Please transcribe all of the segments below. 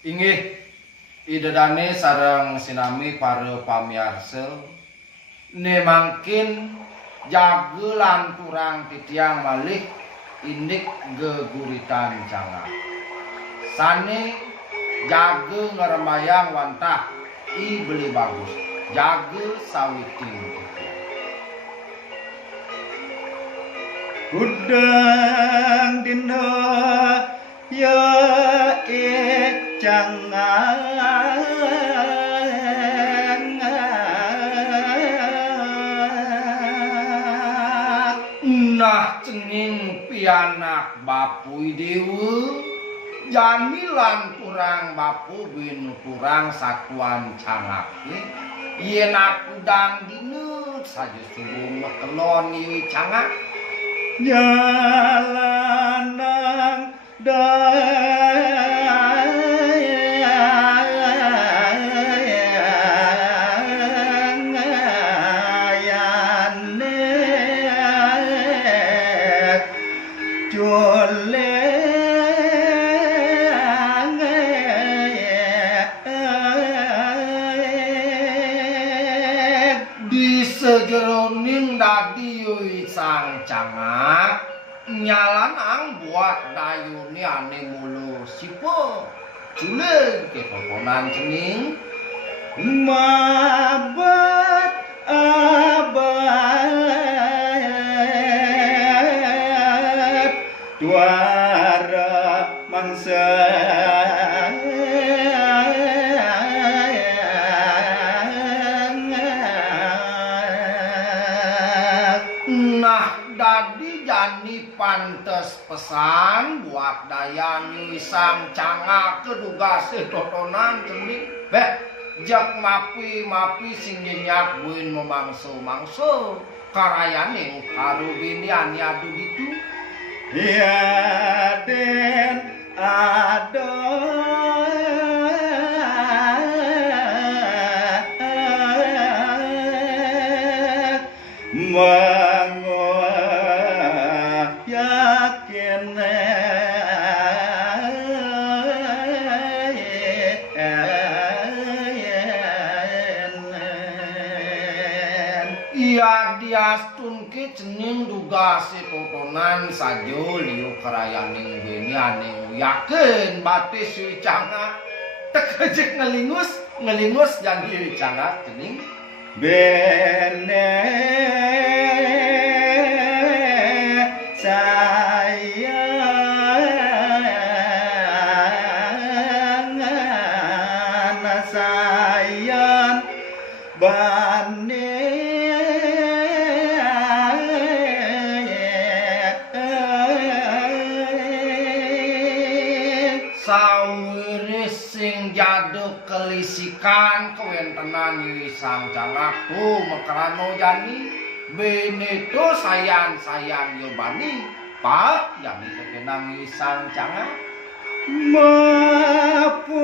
Inggih idedane sareng sinami para pamiarsa nemangkin jagelan turang titiang malih indik geguritan canga sane jage ngeremayang wantah I beli bagus jage sawiting Udang dina ya jangan nah cening pianak bapui dewa janilan turang bapu bin turang satuan cangake yenak udang dina saja subuh kelon ieu cangak jalanang sejeroning dadi yui sang cangak nyalanang buat dayune ane mulu sipo juleg ke poponan cening mabat abad duara mangsa pantes pesan buat dayani sang cangak keduga sedotonan cening beh jak mapi sing nyenyak buin memangso karayane karubinian adu ditu ya den ado diastunke cening duga setotonan sajo liu karayaning beni ane yakin batis si cangak tekejek ngelingus yang liu cangak cening bene sayang bane kelisikan kewentenan yui sang cangakku mekerano jani beneto sayang yobani pak yang kekenang yui sang cangak mapundo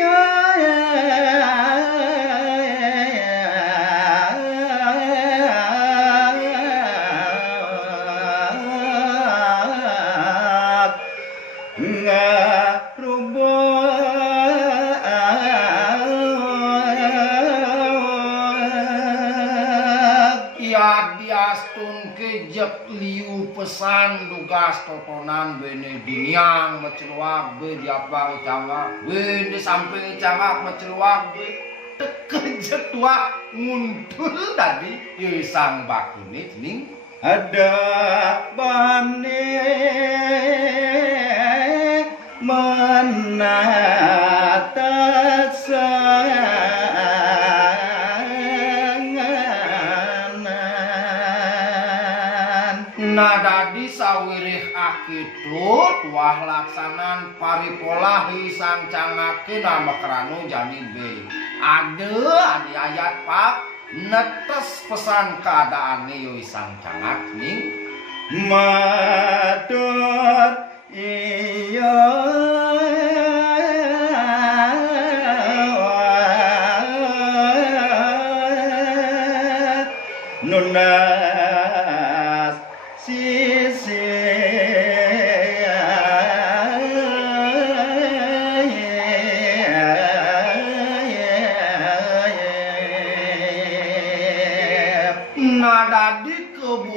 ya liu pesan dugas totonan bene diniang meceluak be diapang cangak bene samping cangak meceluak be tekejek tua nguntul tadi yui sang bakune cening ada bane menata dadi sawirih akidut wah laksanan paripolah sang cangake nama kerano jani be ada ayat pak netes pesan keadaane yoi sang cangak ning matur iya nunas sisi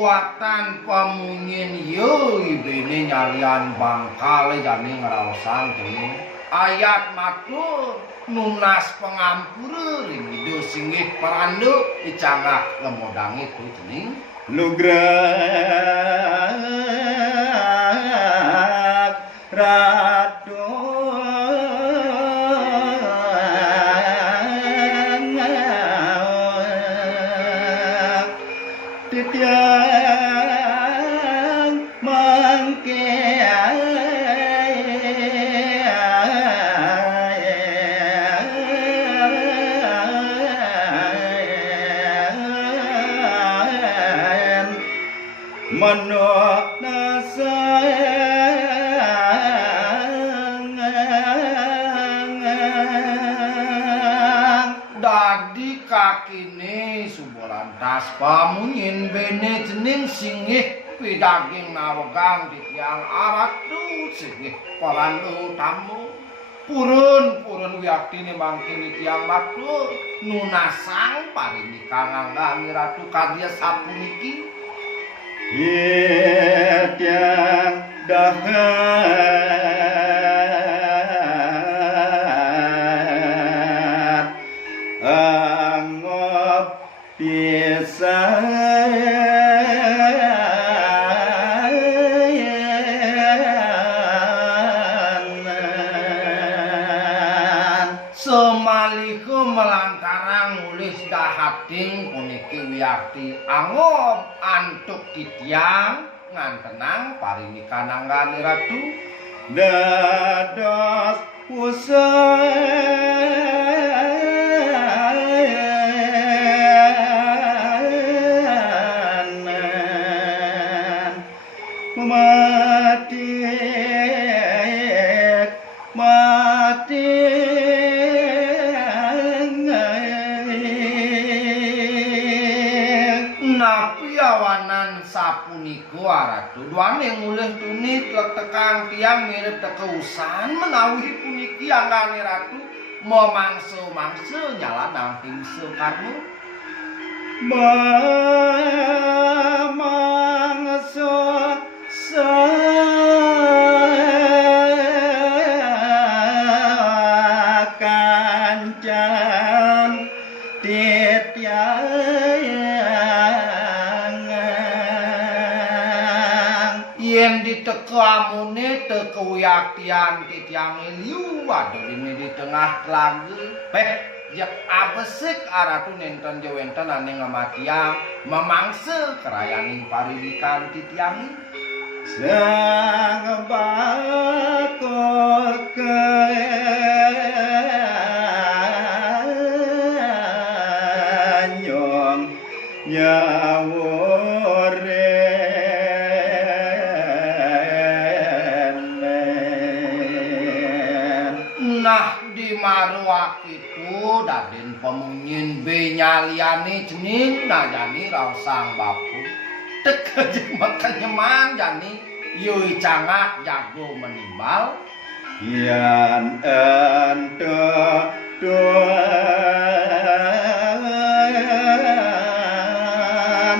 kekuatan pamunyin yo ibene nyalian bangkal jane ngraosan dening ayat matur nunas pengampura rindu singih paranduk dicangak lemodang itu dening lugrak ratu titiang mangke manuk nasang dadi kakine subolantas pamunyin bene jening singih pidaging nawegang titiang aratu singih parandu tamu purun wiyaktine mangkin titiang matur nunasang parini kangangga ratu kadya sapuniki tiang dahat angop pisayan semaliku melantarang nulis dahating puniki wiyakti angop antuk titiang ngantenang parini kananggane ratu dados pusanan mati napi awanan sapuniku aratu duane ngulih tunit letekang tiang mirip tekeusan menawi puniki anggane ratu memangsa-mangsa nyalanang pingse karno mamangsa kancan titiang yen diteke amune teke wiyaktian titiange liu wadene di tengah tlaga yak abesik aratu nenten jewenten ane ngamatiang memangsa kerayaning paridikan titiange sang bakok keanyong nyawuren nah di maruak itu daden pemunyin be nyaliane jening najani raosang bapu teke jeung makanyeman jani yeuy cangak jago menimbal yan ento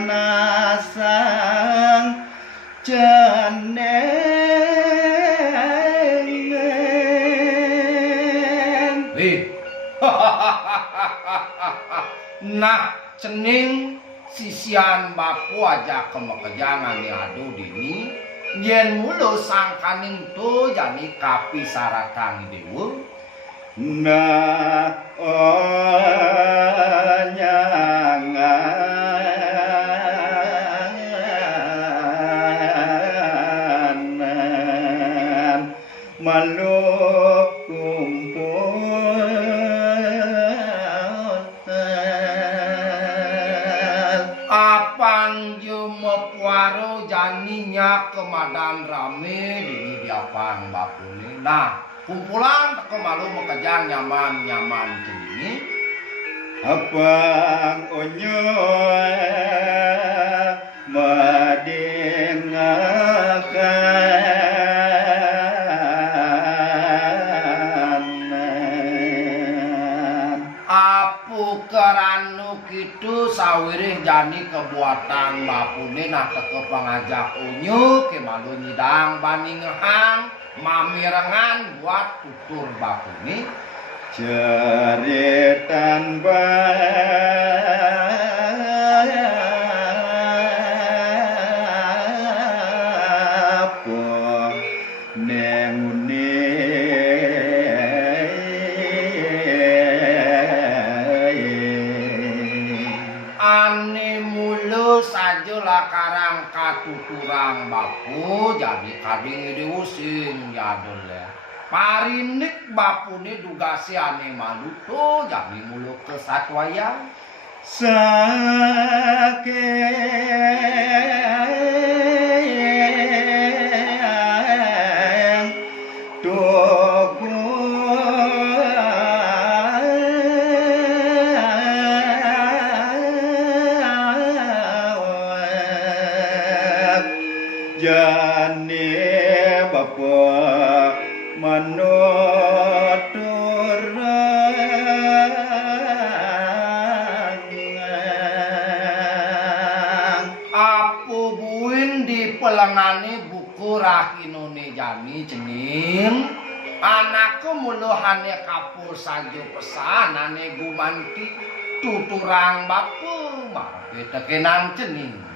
nasang ceneng nah cening sisian bapu aja kemekejangan adu dini yen mulu sangkaning tu jani kapi saratang dewa nah onyangan maluk kumpul apang jumepuaro janinya kemadan rame dini diapang bapune nah kumpulan teko malu mekejang nyaman jenenge abang onyoe madingakan apu keranu kitu sawirih jani kebuatan bapune nah teke pangajak unyu ke malu nyidang bani ngehang mamirengan buat tutur bapune jeritan bapo nengune ane mulu saja lakarang katuturang bapu jadi kading diusing ya dole parinik bapune dugasi ane malu tuh jadi mulu kesatwayang sakeng tuku jane bapak manuturang apu buin di pelengane buku rahinone jani jening anakku muluhane kapul saja pesanane gumanti tuturang bapu marpe tekenan jening